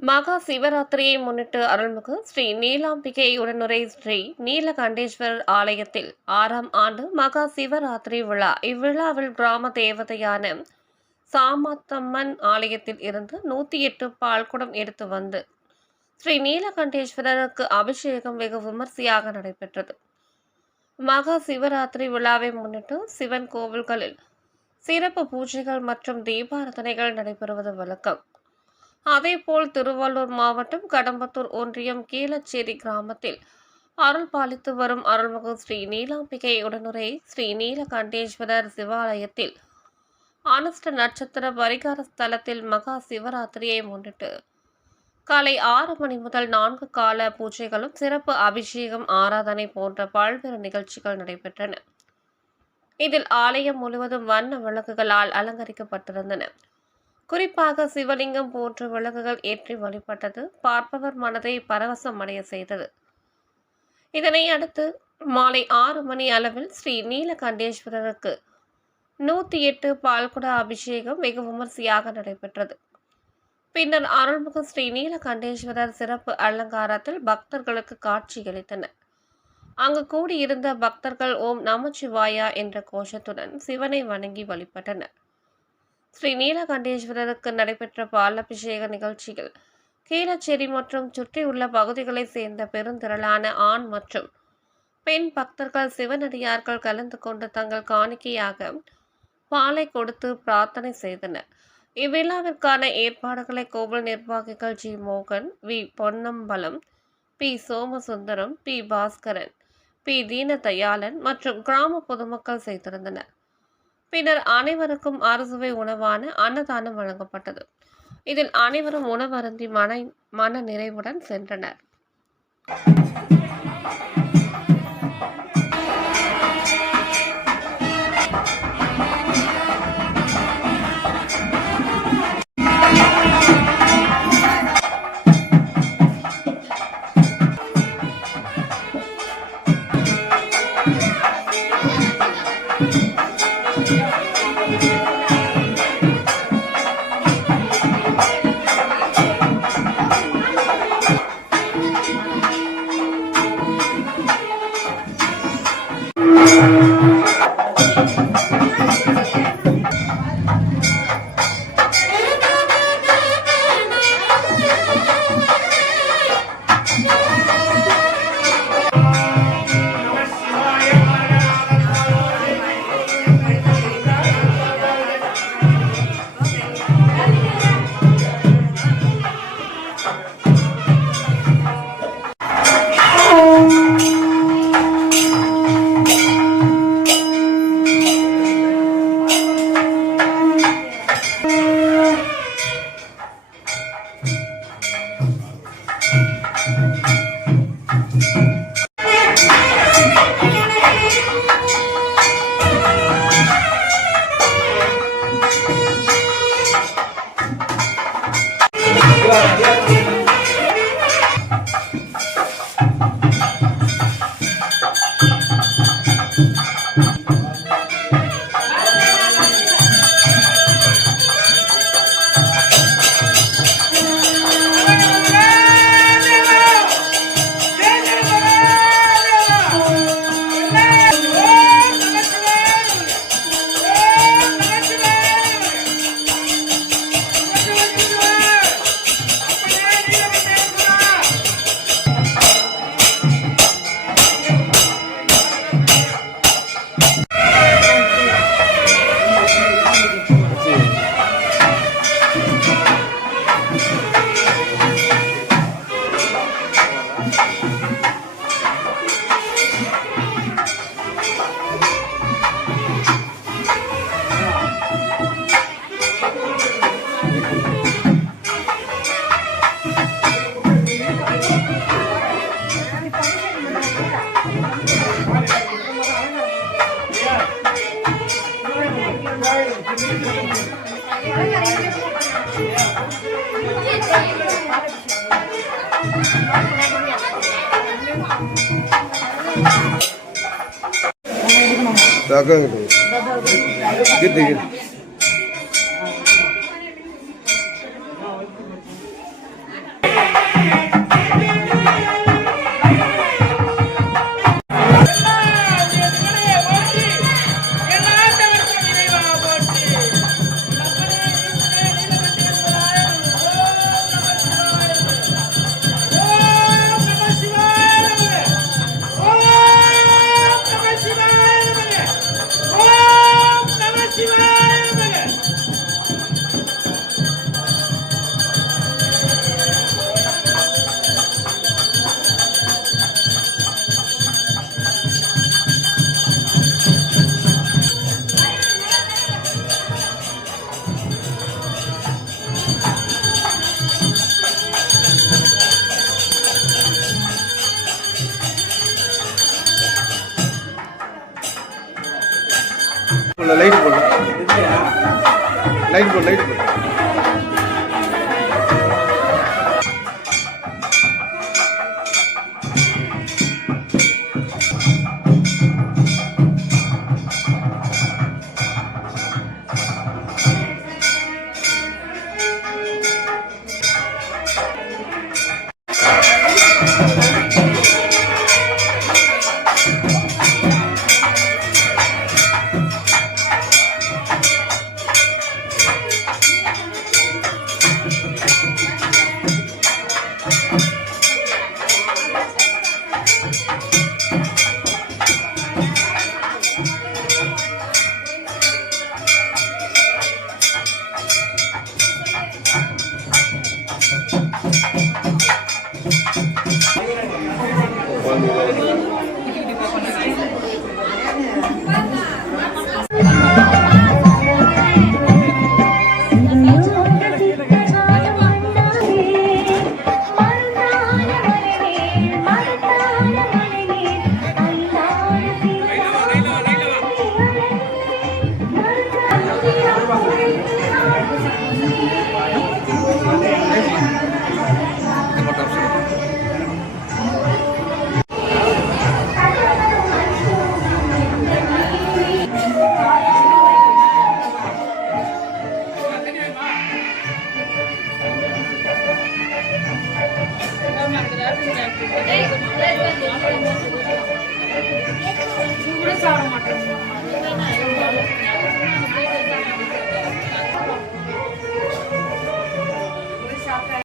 மகா சிவராத்திரியை முன்னிட்டு அருள்மிகு ஸ்ரீ நீலாம்பிகை உடனுரை ஸ்ரீ நீலகண்டேஸ்வரர் ஆலயத்தில் 6ஆம் ஆண்டு மகா சிவராத்திரி விழா. இவ்விழாவில் கிராம தேவதையான சாமத்தம்மன் ஆலயத்தில் இருந்து 108 பால்குடம் எடுத்து வந்து ஸ்ரீ நீலகண்டேஸ்வரருக்கு அபிஷேகம் வெகு விமர்சையாக நடைபெற்றது. மகா சிவராத்திரி விழாவை முன்னிட்டு சிவன் கோவில்களில் சிறப்பு பூஜைகள் மற்றும் தீபாராதனைகள் நடைபெறுவது வழக்கம். அதேபோல் திருவள்ளூர் மாவட்டம் கடம்பத்தூர் ஒன்றியம் கீழச்சேரி கிராமத்தில் அருள் பாலித்து வரும் அருள்மிகு ஸ்ரீ நீலாம்பிகை உடனுரை ஸ்ரீ நீலகண்டேஸ்வரர் சிவாலயத்தில் அனுஷ்ட நட்சத்திர பரிகார ஸ்தலத்தில் மகா சிவராத்திரியை முன்னிட்டு காலை 6 மணி முதல் 4 கால பூஜைகளும் சிறப்பு அபிஷேகம் ஆராதனை போன்ற பல்வேறு நிகழ்ச்சிகள் நடைபெற்றன. இதில் ஆலயம் முழுவதும் வண்ண விளக்குகளால் அலங்கரிக்கப்பட்டிருந்தன. குறிப்பாக சிவலிங்கம் போன்ற விளக்குகள் ஏற்றி வழிபட்டது பார்ப்பவர் மனதை பரவசம் அடைய செய்தது. இதனை அடுத்து மாலை 6 மணி அளவில் ஸ்ரீ நீலகண்டேஸ்வரருக்கு 108 பால்குட அபிஷேகம் வெகு விமர்சையாக நடைபெற்றது. பின்னர் அருள்மிகு ஸ்ரீ நீலகண்டேஸ்வரர் சிறப்பு அலங்காரத்தில் பக்தர்களுக்கு காட்சியளித்தனர். அங்கு கூடியிருந்த பக்தர்கள் ஓம் நமச்சிவாயா என்ற கோஷத்துடன் சிவனை வணங்கி வழிபட்டனர். ஸ்ரீ நீலகண்டேஸ்வரருக்கு நடைபெற்ற பாலபிஷேக நிகழ்ச்சியில் கீழச்சேரி மற்றும் சுற்றியுள்ள பகுதிகளைச் சேர்ந்த பெருந்திரளான ஆண் மற்றும் பெண் பக்தர்கள் சிவனடியார்கள் கலந்து கொண்டு தங்கள் காணிக்கையாக பாலை கொடுத்து பிரார்த்தனை செய்தனர். இவ்விழாவிற்கான ஏற்பாடுகளை கோவில் நிர்வாகிகள் ஜி மோகன், V Ponnambalam, P Somasundaram, P Bhaskaran, P Deenadayalan மற்றும் கிராம பொதுமக்கள் செய்திருந்தனர். பின்னர் அனைவருக்கும் அறுசுவை உணவான அன்னதானம் வழங்கப்பட்டது. இதில் அனைவரும் உணவருந்தி மன நிறைவுடன் சென்றனர். gitu. லைட் போடு லைட் போடு சாப்பிட மாட்டேன்.